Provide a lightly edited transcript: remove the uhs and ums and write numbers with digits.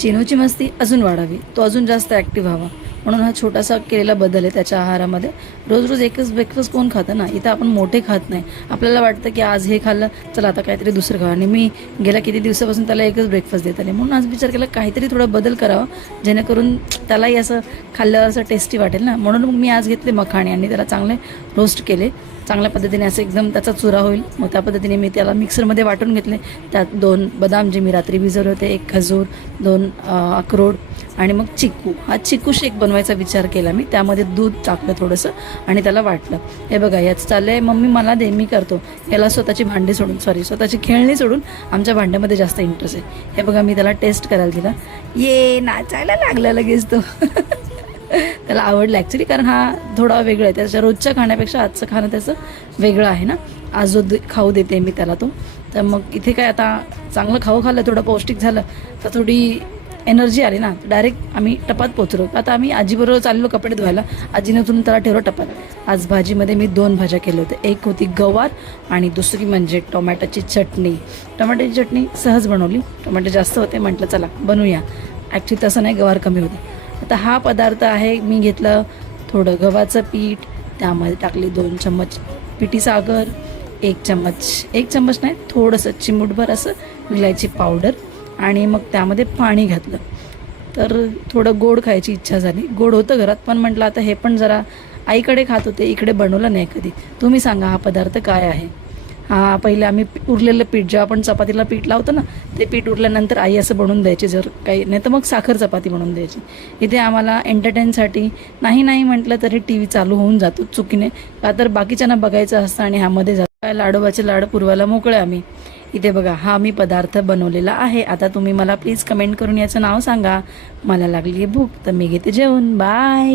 चिनूची मस्ती अजून वाढावी, तो अजून जास्त ॲक्टिव्ह व्हावा म्हणून हा छोटासा केलेला बदल आहे त्याच्या आहारामध्ये. रोज रोज एकच ब्रेकफास्ट कोण खातं ना, इथं आपण मोठे खात नाही. आपल्याला वाटतं की आज हे खाल्लं, चला आता काहीतरी दुसरं खावं. आणि मी गेल्या किती दिवसापासून त्याला एकच ब्रेकफास्ट देत आले, म्हणून आज विचार केला काहीतरी थोडा बदल करावा जेणेकरून त्यालाही असं खाल्लं असं टेस्टी वाटेल ना. म्हणून मग मी आज घेतले मखाणे आणि त्याला चांगले रोस्ट केले चांगल्या पद्धतीने, असं एकदम त्याचा चुरा होईल. मग त्या पद्धतीने मी त्याला मिक्सरमध्ये वाटून घेतले. त्यात 2 बदाम जे मी रात्री भिजवले होते, 1 खजूर, 2 अक्रोड आणि मग चिक्कू. हा चिक्कू शेक बनवायचा विचार केला मी. त्यामध्ये दूध टाकलं थोडंसं आणि त्याला वाटलं. हे बघा याचं चाललं आहे, मम्मी मला दे मी करतो. याला स्वतःची भांडी सोडून स्वतःची खेळणी सोडून आमच्या भांड्यामध्ये जास्त इंटरेस्ट आहे. हे बघा मी त्याला टेस्ट करायला दिला, ये नाचायला लागला लगेच तो. त्याला आवडलं ॲक्च्युली, कारण हा थोडा वेगळा आहे. त्याच्या रोजच्या खाण्यापेक्षा आजचं खाणं त्याचं वेगळं आहे ना. आज जो खाऊ देते मी त्याला तो, तर मग इथे काय आता चांगलं खाऊ खाल्लं, थोडं पौष्टिक झालं तर थोडी एनर्जी आली ना. डायरेक्ट आम्ही टपात पोचलो. आता आम्ही आजीबरोबर चाललो कपडे धुवायला, आजीने उतरून त्याला ठेवलं टपात. आज भाजीमध्ये मी 2 भाज्या केल्या होत्या, एक होती गवार आणि दुसरी म्हणजे टोमॅटोची चटणी. टोमॅटोची चटणी सहज बनवली, टोमॅटो जास्त होते, म्हटलं चला बनवूया. ॲक्च्युली तसं नाही, गवार कमी होते. आता हा पदार्थ आहे, मी घेतलं थोडं गव्हाचं पीठ, त्यामध्ये टाकली 2 चम्मच पिठी साखर, 1 चम्मच नाही थोडंसं चिमूटभर असं विलायची पावडर आणि मग त्यामध्ये पाणी घातलं. तर थोडं गोड खायची इच्छा झाली. गोड होतं घरात, पण म्हटलं आता हे पण जरा आईकडे खात होते, इकडे बनवलं नाही कधी. तुम्ही सांगा हा पदार्थ काय आहे. हा पहिले आम्ही उरलेलं पीठ, जेव्हा आपण चपातीला पीठ लावतो ना, ते पीठ उरल्यानंतर आई असं बनवून द्यायची, जर काही नाही तर मग साखर चपाती बनवून द्यायची. इथे आम्हाला एंटरटेनसाठी नाही म्हटलं तरी टी व्ही चालू होऊन जातो चुकीने, का तर बाकीच्यांना बघायचं असतं आणि ह्यामध्ये जातो. काय लाडोबाचे लाड पुरवायला मोकळे आम्ही. इथे बघा हा मी पदार्थ बनवलेला आहे. आता तुम्ही मला प्लीज कमेंट करून याचं नाव सांगा. मला लागली आहे भूक, तर मी घेते जेवण. बाय.